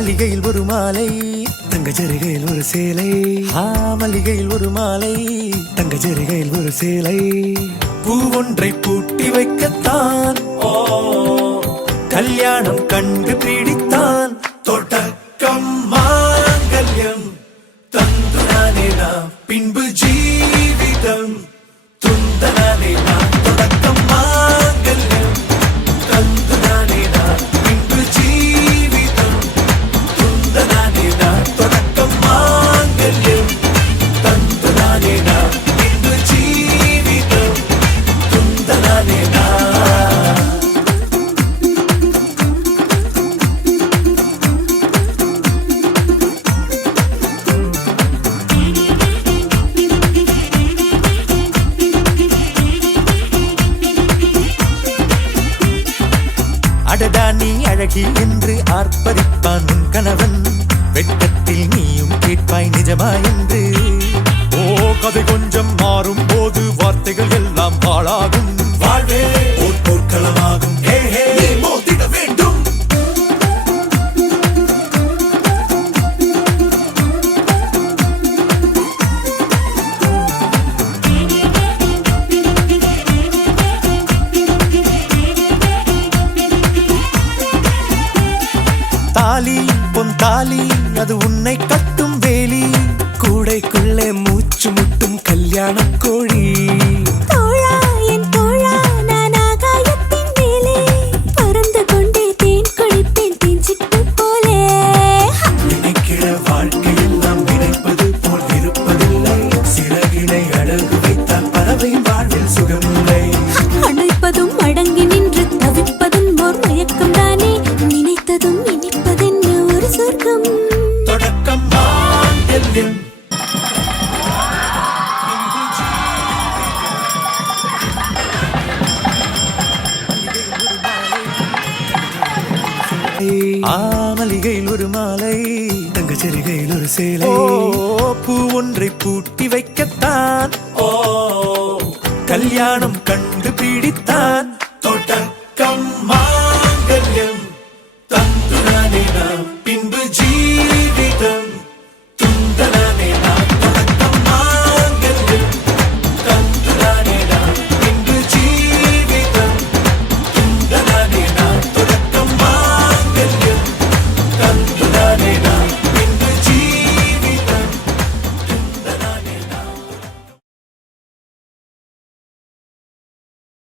மல்லிகையில் ஒரு மாலை தங்க ஜரிகையில் ஒரு சேலை. மல்லிகையில் ஒரு மாலை தங்க ஜரிகையில் ஒரு சேலை. பூ ஒன்றை பூட்டி வைக்கத்தான் கல்யாணம் கண்டு பிடித்தான். தொடக்கம் மாங்கல்யம் தந்துனானே நாம் பின்பு ஜீவிதம் துந்தனானே நாம். தொடக்கம் மாங்கல்யம் தந்துனானே நாம் பின்பு ஜீவிதம் துந்தனானே நாம். தொடக்கம் மாங்கல்யம் தந்துனானே நாம் பின்பு ஜீவிதம் துந்தனானே நாம். அடடா நீ அழகி என்று ஆர்ப்பரிப்பான் உன் கணவன். வெட்கத்தில் நீயும் கேட்பாய் நிஜமா என்று. கதை கொஞ்சம் மாறும் போது வார்த்தைகள் எல்லாம் பாழாகும். வாழ்வே ஓர் போர்க்களமாகும். மோதிட வேண்டும். தாலி பொன் தாலி அது உன்னை கட்டும் வேலி. கூடைக்குள்ளே மூச்சு முட்டும் கல்யாண கோழி. தோழா என் தோழா நான் ஆகாயத்தின் மேலே பறந்து கொண்டே தேன் குடிப்பேன் தேஞ்சிட்டு போலே. நினைக்கிற வாழ்க்கையில் நாம் நினைப்பது போல் இருப்பதில்லை. சிறகினை அழகு வைத்தால் பறவை வாழ்வில் சுகமில்லை. அணைப்பதும் அடங்கி நின்று தவிப்பதும் ஓர் மயக்கம் தானே. நினைத்ததும் இனிப்பதென்ன ஒரு சொர்க்கம். தொடக்கம் மாங்கல்யம் மல்லிகையில் ஒரு மாலை தங்க ஜரிகையில் ஒரு சேலை. பூ ஒன்றை பூட்டி வைக்கத்தான் கல்யாணம் கண்டு பிடித்தான்.